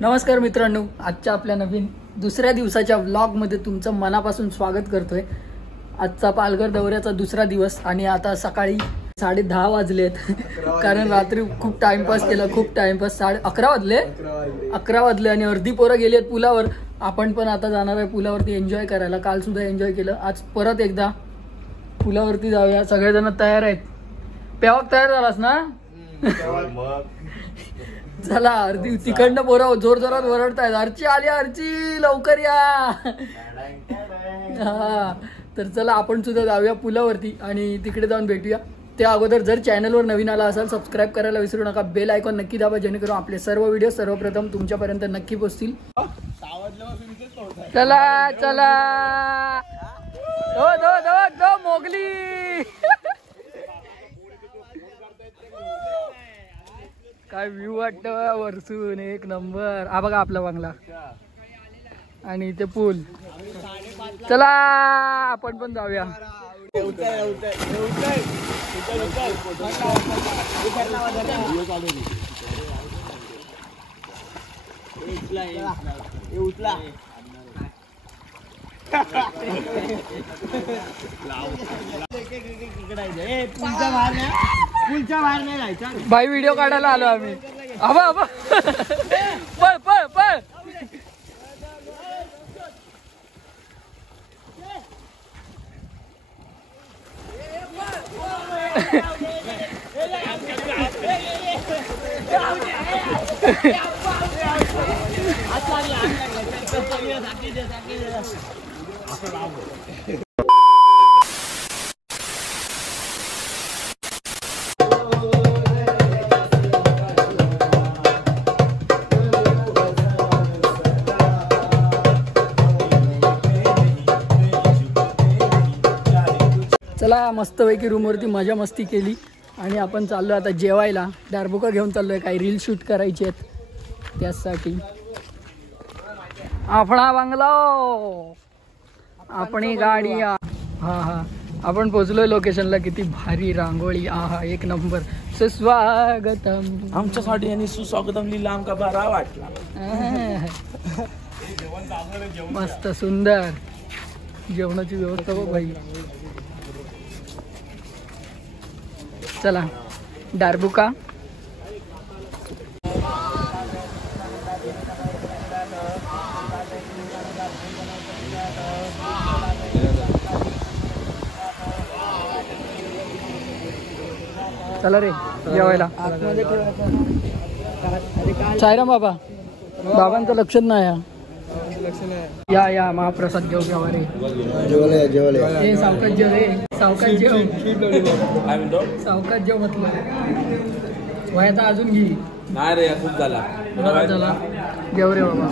नमस्कार मित्रांनो, आजच्या आपल्या नवीन दुसऱ्या दिवसाच्या व्लॉगमध्ये तुमचं मनापासून स्वागत करतोय। आजचा पालघर दौऱ्याचा दुसरा दिवस आणि आता सकाळी 10:30 वाजलेत कारण रात्री खूप टाइमपास केला, खूप टाइमपास। 11 वाजले आणि अर्धी पोरं गेलेत पुलावर। आपण पण आता जाणार आहे पुलावरती एन्जॉय करायला। काल सुद्धा एन्जॉय केलं, आज परत एकदा पुलावरती जाऊया। सगळेजण तयार आहेत। पेवाक तयार झालास ना? चला, अर्धी तिकडनं पोरं जोर जोरात ओरडतायत, अर्ची आली, अर्ची लवकर या। हा, तर चला आपण सुद्धा जाऊया पुलावरती आणि तिकडे जाऊन भेटूया। त्या अगोदर जर चॅनलवर नवीन आला असाल सबस्क्राईब करायला विसरू नका, बेल आयकॉन नक्की दाबा जेणेकरून आपले सर्व व्हिडिओ सर्वप्रथम तुमच्यापर्यंत नक्की पोहोचतील। चला चला, दो मोगली। काय व्ह्यू वाटतं वरसून, एक नंबर। हा बघा आपला बंगला आणि ते पूल। चला आपण पण जाऊया। बाई व्हिडिओ काढायला आलो आम्ही। आबा आबा पळ पळ पळ। चला, मस्तपैकी रूमवरती मजा मस्ती केली आणि आपण चाललो आता जेवायला। डारबुका घेऊन चाललोय, काही रील शूट करायचे आहेत त्यासाठी। आपणा बंगला, आपणी गाडी। हा हा, आपण पोहोचलोय लोकेशनला। किती भारी रांगोळी, आहा एक नंबर। सुस्वागतम आमच्यासाठी आणि सुस्वागतम लिहिलं आमका बरा वाटला। मस्त सुंदर जेवणाची व्यवस्था बघ भाई। चला डारबुका। चला रे जेवायला। साईराम बाबा, बाबांचं लक्षच नाही। या या महाप्रसाद घेऊ घ्यावा रे। जेवले सावकाश जेव रे, सावकाश जेव, सावकाश जेव म्हटलं। वयाचा अजून घे नाही रे, खूप झाला झाला। जेव रे बाबा।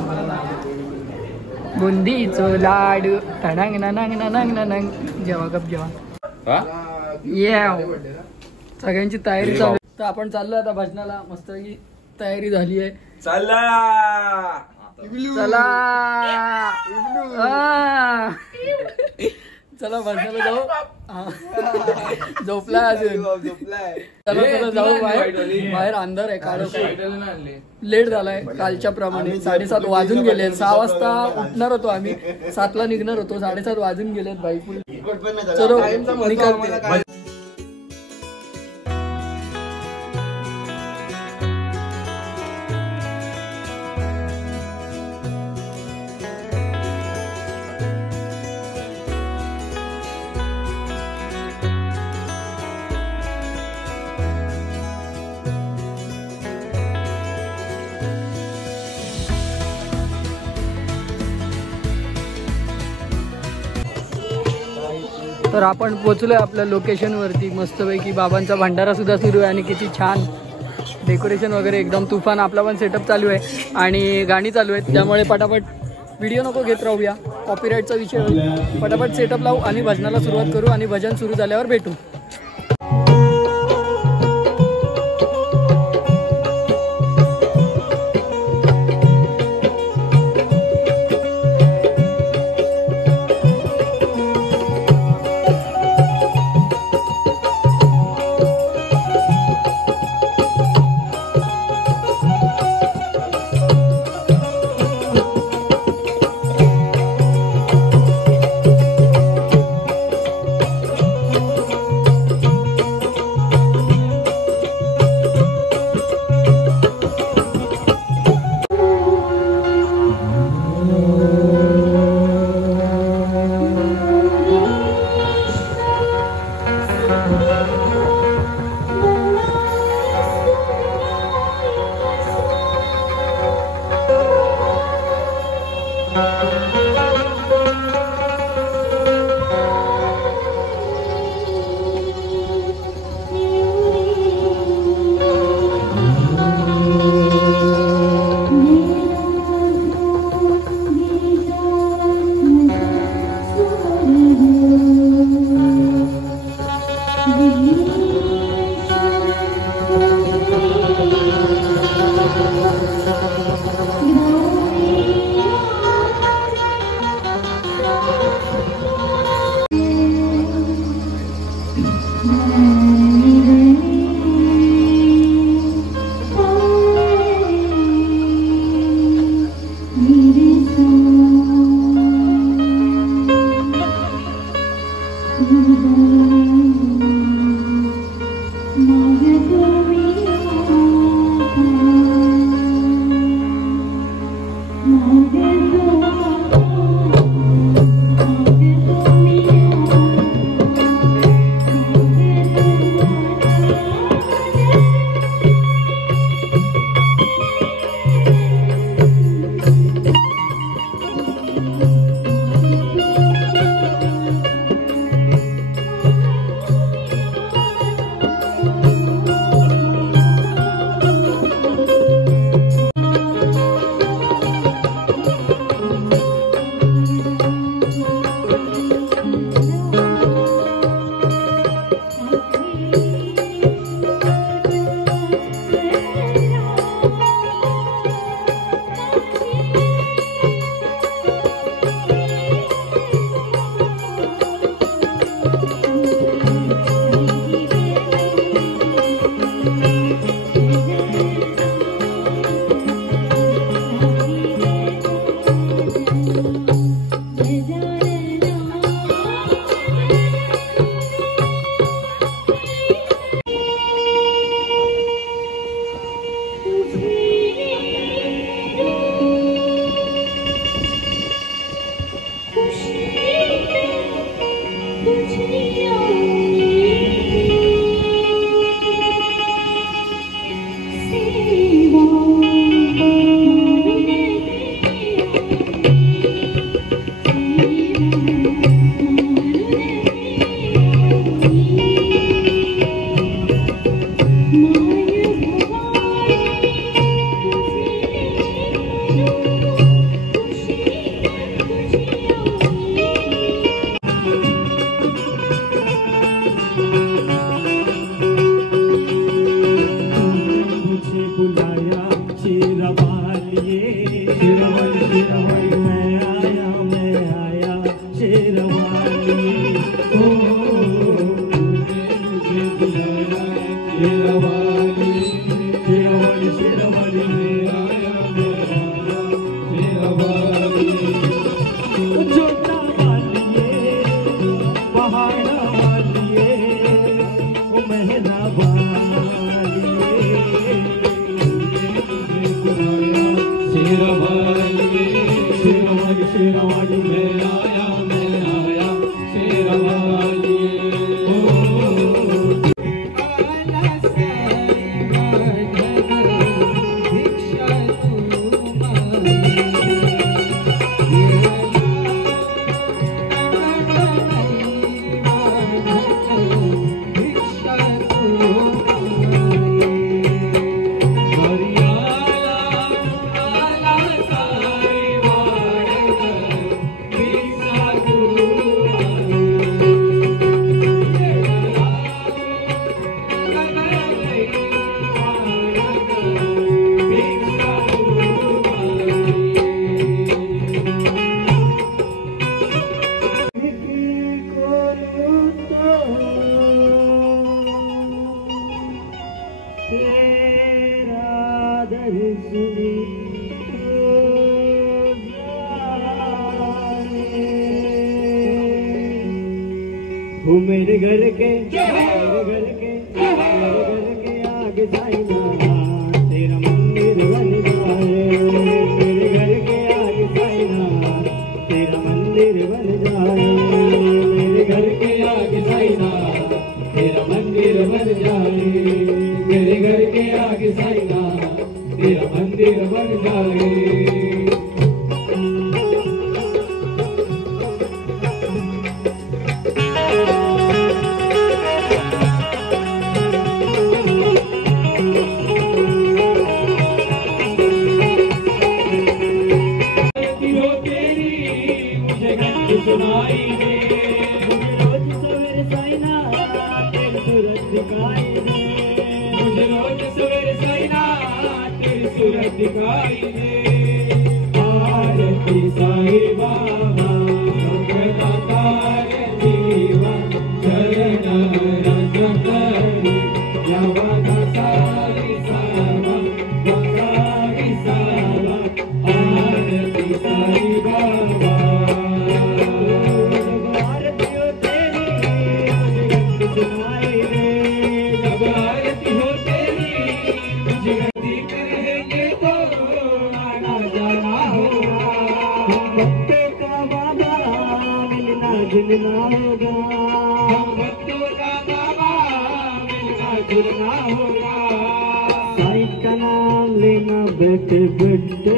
बुंदीचो लाडू टणांग नंग नंग नंग। जेवा गप जेवा। येव सगळ्यांची तयारी चालू। तर आपण चाललो आता भजनाला। मस्त तयारी झाली आहे। चला चला चला भजनाला जाऊ। झोपलाय अजून, चला चला जाऊ बाहेर अंधार आहे, काढो। लेट झालाय कालच्या प्रमाणे। 7:30 वाजून गेले। 6 वाजता उठणार होतो आम्ही, 7ला निघणार होतो। 7:30 वाजून गेलेत बाई। चलो निघाल। तर आपण पोचलोय आपल्या लोकेशनवरती मस्तपैकी. बाबांचा भंडारा सुद्धा सुरू आहे आणि किती छान डेकोरेशन वगैरे एकदम तुफान. आपला पण सेटअप चालू आहे आणि गाणी चालू आहेत, त्यामुळे पटापट व्हिडिओ नको घेत राहूया, कॉपीराईटचा विषय होईल. पटापट सेटअप लावू आणि भजनाला सुरुवात करू आणि भजन सुरू झाल्यावर भेटू. हो मेरे घर के आगे साईना तेरा मंदिर बन जाए, मेरे घर के आगे साईना तेरा मंदिर बन जाए, मेरे घर के आगे साईना तेरा मंदिर बन जाए, मेरे घर के आगे साईना तेरा मंदिर बन जाए। सुनाई दे मुझे रोज सवेरे साईना तेरी सूरत दिखाई दे, मुझे रोज सवेरे साईना तेरी सूरत दिखाई दे। आरती साई बाबा दाता रे जीवा चरण रज करी यवना सारी सावा सारी सावा। आरती साई बाबा जुलना होगा, हम भक्तों का बाबा मिलना जुलना होगा। साईं का नाम लेना बैठे बैठे,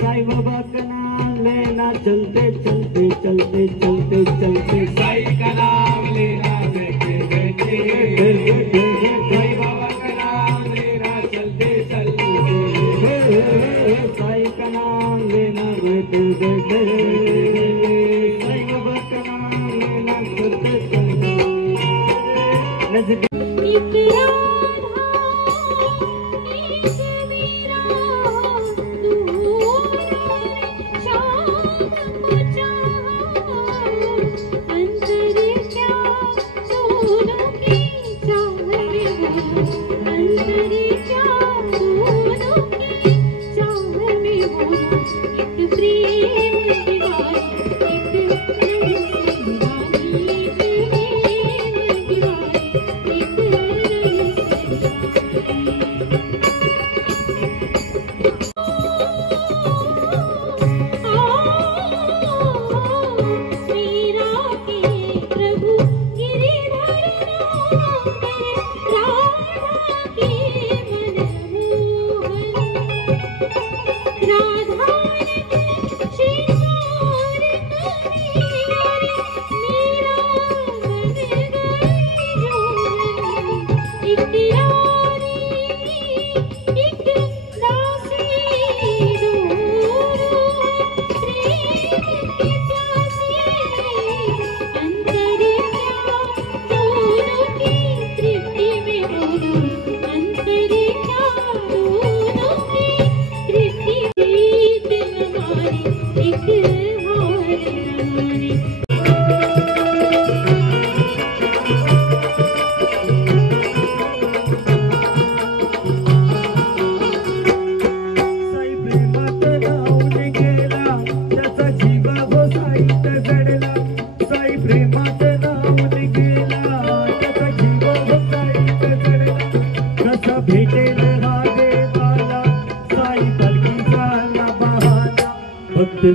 साईं बाबा का नाम लेना चलते चलते चलते चलते चलते, साईं का नाम लेना बैठे बैठे, साईं बाबा का नाम लेना चलते चलते, साईं का नाम लेना बैठे बैठे,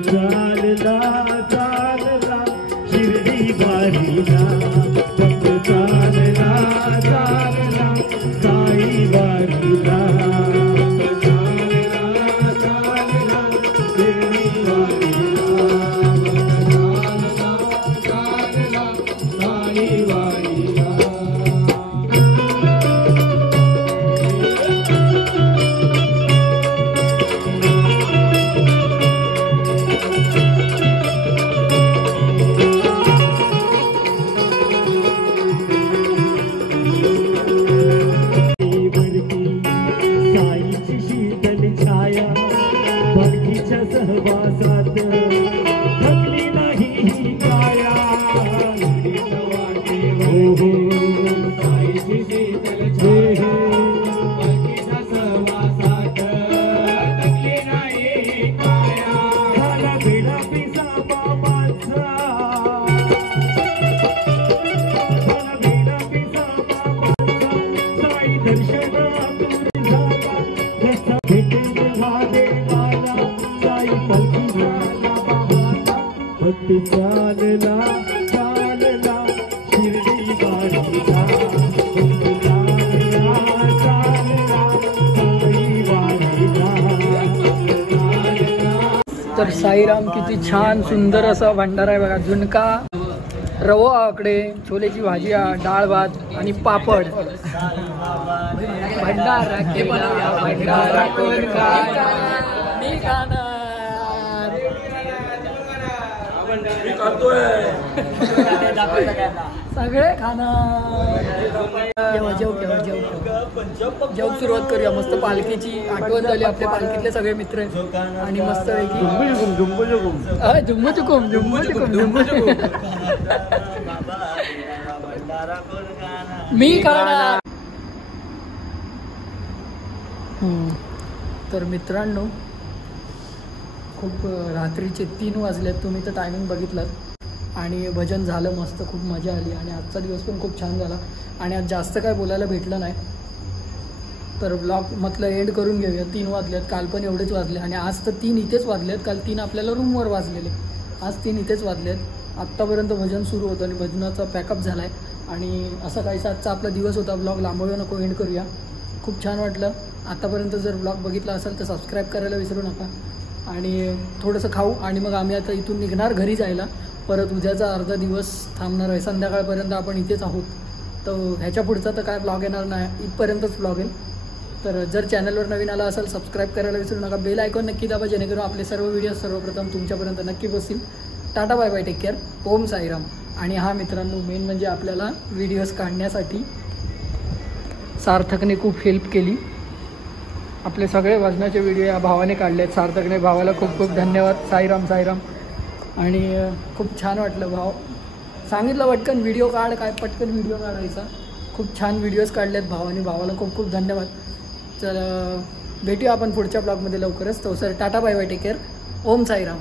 चालला चालला शिर्डी वारीला, भक्त चालला चालला साई वारीला, चालला चालला शिर्डी वारीला, चालला चालला साई वारीला। सहवासात थकली नाही ही काया, हो हो साईची शीतल छाया, पलकीच्या सहवासात थकली नाही ही काया, झाला बिडा पिसा बाबाचा भक्त चालला चालला शिर्डी वाडीला भक्त चालला साई वाडीला. तर साईराम किती छान सुंदर असा भंडारा आहे बघा. झुणका, रवा आकडे, छोलेची भाजी, डाळ भात आणि पापड. भंडारा केला, भंडारा कोण खाणार? मी खाणार. सगळे खाणार. जेव सुरुवात करूया. मस्त पालखीची आठवण झाली. आपल्या पालखीतले सगळे मित्र आहेत आणि मस्त जुंबू चुकुम मी खाणार. तर मित्रांनो, खूप रात्रीचे 3 वाजलेत. तुम्ही तर टायमिंग बघितलं आणि भजन झालं मस्त. खूप मजा आली आणि आजचा दिवस पण खूप छान झाला. आणि आज जास्त काय बोलायला भेटलं नाही, तर ब्लॉग म्हटलं एंड करून घेऊया. 3 वाजलेत. काल पण एवढेच वाजले आणि आज तर 3 इथेच वाजलेत. काल 3 आपल्याला रूमवर वाजलेले, आज 3 इथेच वाजलेत. आत्तापर्यंत भजन सुरू होतं आणि भजनाचा पॅकअप झाला आहे. आणि असं काहीसा आजचा आपला दिवस होता. ब्लॉग लांबवूया नको, एंड करूया. खूप छान वाटलं. आतापर्यंत जर ब्लॉग बघितला असेल तर सबस्क्राईब करायला विसरू नका. आणि थोडंसं खाऊ आणि मग आम्ही आता इथून निघणार घरी जायला. परत उद्याचा अर्धा दिवस थांबणार आहे. संध्याकाळपर्यंत आपण इथेच आहोत. तर ह्याच्या पुढचा तर काय ब्लॉग येणार नाही, इथपर्यंतच ब्लॉग येईल. तर जर चॅनलवर नवीन आला असेल सबस्क्राईब करायला विसरू नका. बेल आयकॉन नक्की दाबा, जेणेकरून आपले सर्व व्हिडिओ सर्वप्रथम तुमच्यापर्यंत नक्की पोहोचतील. Tata bye bye, take care, Om Sairam. आणि हा मित्रांनो, मेन म्हणजे आपल्याला व्हिडिओज काढण्यासाठी सार्थकने खूप हेल्प केली. आपले सगळे भजनाचे व्हिडिओ या भावाने काढले आहेत. सार्थकने भावाला खूप खूप धन्यवाद. साईराम साईराम. आणि खूप छान वाटलं. भाव सांगितलं पटकन व्हिडिओ काढ, काय पटकन व्हिडिओ काढायचा. खूप छान व्हिडिओज काढले आहेत भावाने. भावाला खूप खूप धन्यवाद. तर भेटूया आपण पुढच्या ब्लॉगमध्ये लवकरच. तो sir tata bye bye, take care, Om Sairam.